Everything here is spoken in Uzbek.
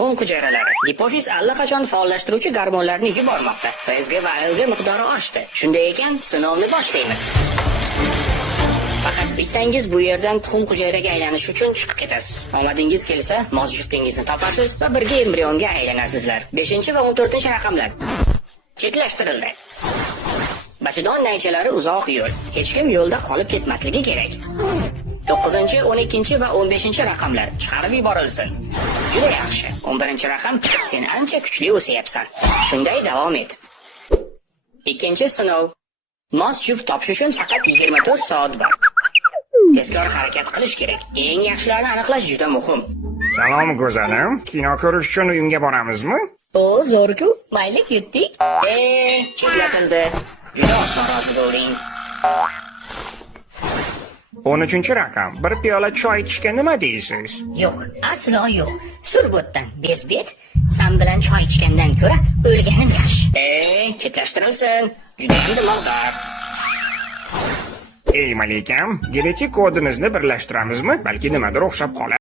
Tuxum hujayralari. Gipofiz allaqachon faollashtiruvchi gormonlarni yubormoqda. FSG va LG miqdori oshdi. Shunday ekan, sinovni boshlaymiz. Faqat bittangiz bu yerdan tuxum hujayraga aylanish uchun chiqib ketasiz. Omadingiz kelsa, mos juftingizni topasiz va birga embrionga aylanasizlar. 5 va 14 raqamlar cheklashtirildi. Bachadon naychalari uzoq yo'l. Hech kim yo'lda qolib ketmasligi kerak. 9, 12 va 15 raqamlar chiqarib yuborilsin. Juda yaxshi. 11 raqam, sen ancha kuchli o'syapsan. Shunday davom et. Ikkinchi sinov. Mos juft topish uchun faqat 24 soat bor. Tezkor harakat qilish kerak. Eng yaxshilarini aniqlash juda muhim. Salom go'zalim. Kino ko'rish uchun uyimga boramizmi? O, zo'r-ku. Mayli ketdik. Cheklatildi. Juda oson rozi bo'ling. 13 raqam. Bir piyola choy ichishga nima deysiz? Yo'q, aslo yo'q. Surbotdan bezbet, san bilan choy ichgandan ko'ra o'lganim yaxshi. Chetlashtirilsin. Juda ham dimog'dor. Ey malikam, genetik kodimizni birlashtiramizmi? Balki nimadir o'xshab qolar.